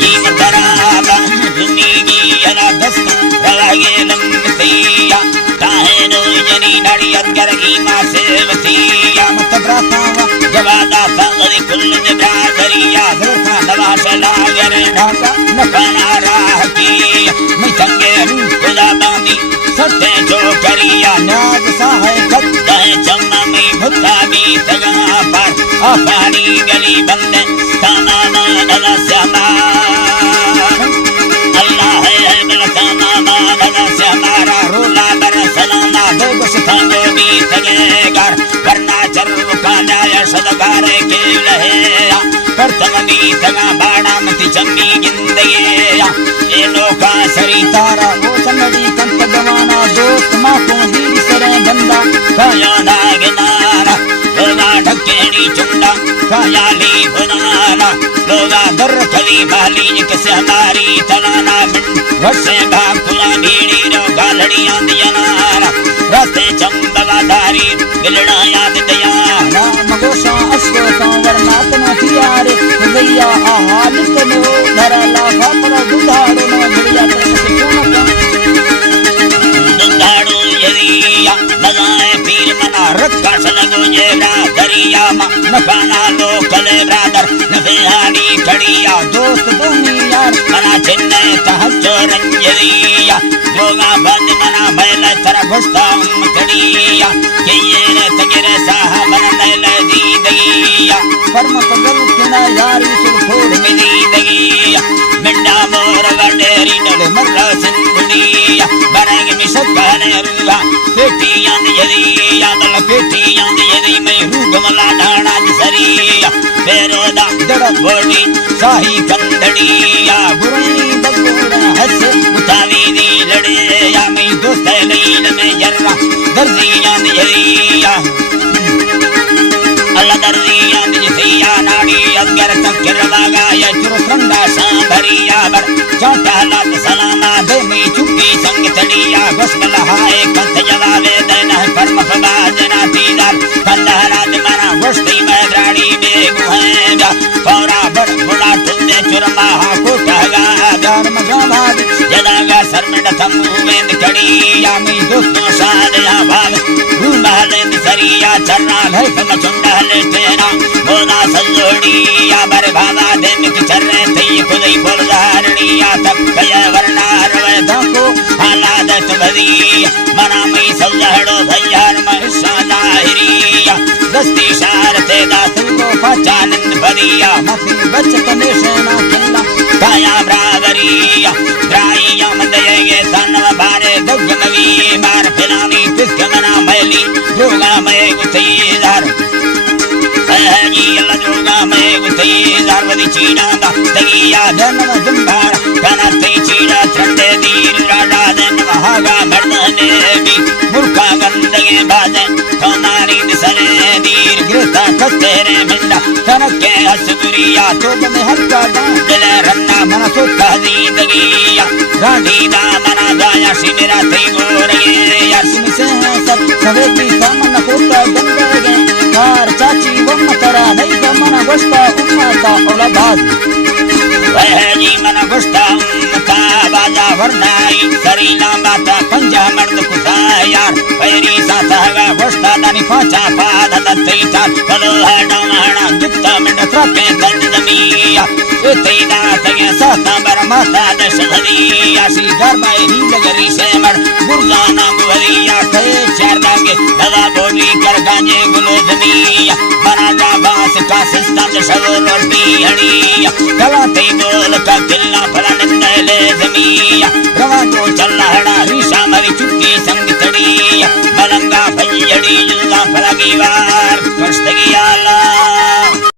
जीव दरागा दुनिगी यला दस्त रवागे लम्बतिया ताहे नो जनी नाड़ी अत्कर ईमा सेवतिया मत ब्रातावा जवादा सांगरी कुल जब्रादरिया धरता नवाश लागर ढाका नकाना राह की मैं चंगे खुदा बांधी सत्य जो करिया नाज साहे खत्ता है चम्मा में भुता भी तगा पर अपानी गली बंद ताना मानला श्यामा अल्लाह है बलताना मानला श्यामारा रोला बरसलाना बेगुश थांगो भी तगेगार वरना चर्व का न्याय सदगार के लहेया परतमनी तगा बाणा मति चंगी जिंदगिया ए लोका सरी तारा वो चंगड़ी कंत गवाना दोस्त माँ को दीदी सरे बंदा काया नागनारा लोगा ढकेड़ी चुंडा काया ली बुनाना लोगा दर खली बाली जिकसे हमारी तलाना मिन वर्षे भाकुला भीड़ी रो गालड़ियां दियनारा रास्ते चंबवाधारी गिलड़ा याद दयाना मगोशा अश्व संवरनाथ न थियारे भैया हाल तने धरा ला भापला दुधाड़ो न बढ़िया तरह दुधाड़ो यदिया बजाए पीर मना रखा सलगो जेबरा दरिया मा नखाना लो कले ब्रादर नफेहानी खड़िया दोस्त दोनी यार मना चिन्ने तहजो रंजरिया लोगा बंद मना भैल तरह घुसता खड़िया के ये न तगिरे साहा बन ले दीदगिया परम पगल किना यार सुर फोड़ में दीदगिया मिंडा मोर वडेरी डल मर्रा सिंधुड़िया बनेंगे मिशक्काने रुआ पेटियां यदिया दल पेटियां यदि मैं रूगमला ढाणा सरिया फेरोदा दड़ बोली शाही कंदड़िया बुराई बगोड़ा हंस उतावी दी लड़े या मैं दोस्त लील में जर्रा दर्जियां यदिया अल्लाह दर्जियां जिसिया नाड़ी अगर चक्कर बागा या चुरखंडा सांभरिया बर चाटा लात सलामा दे में चुकी संग तड़िया बसमला हाय कंत जवाबे देना परम फबाजना तीदार कंदहराज मना वस्ती में राड़ी बेगु है जा पौरा बड़ बुला तुंदे चुरमा कोटगा जान मगावाद जदागा सरमड थमू में कड़िया में दोस्तों सादया भाग रूमाले सरिया चरना है फमचुंडा ले तेरा बोला सल्लोड़िया बर भावा दे मिक चरने थई खुदई बोलदारनिया तक कय वरना रवे धको हालादत बदी मना में सल्लहड़ो भैयार महिषा दाहिरिया दस्ती शार ते दासुल को पहचानन बदिया मफी बचत निशाना किल्ला काया ब्रादरिया द्राइया मदयगे तनव बारे दुगमवी मार फिलानी तिस्कमना मैली जोगा मैं गुथीदार जी अल्लाह जोगा मैं गुथीदार वदी चीना दा तगिया जन्म जुंबार कना ते चीना चंडे दीर राजा जन्म हागा मर्दने भी मुर्खा गंदगे बाजे कौनारी दिसने दीर गिरता कस्तेरे मिंडा तनके हसगुरिया तो बने हल्का दांडले रन्ना मना सोता जिंदगिया रानी दा मना दाया शिमेरा ते गोरगे यार सिमसे सब सवेती सामना कोता गंदगे कार चाची वम्मा तरा नहीं मना गोश्ता उम्मता औलाद वह जी मना गोश्ता उम्मता बाजा वरनाई सरीला माता पंजा मर्द कुसा यार पैरी साथागा गोश्ता दानी पाचा पादा दत्तीता कलो है डामाना जित्ता मिंड त्रके दंड जमिया इतना तगे साथा बर माता दशधरिया सी गरमाई नीलगरी से मर गुरगाना गुवरिया कहे चार दागे दवा बोली कर गांजे गुलो जमिया मना जा बास का सिस्टम शरो रोटी हड़िया गलाते बोल का किल्ला फला निंदले जमिया रवा को चलना हड़ा रीशा मरी चुक्की संग तड़िया मलंगा भैयड़ी जुल्गा फला की वार कष्ट की आला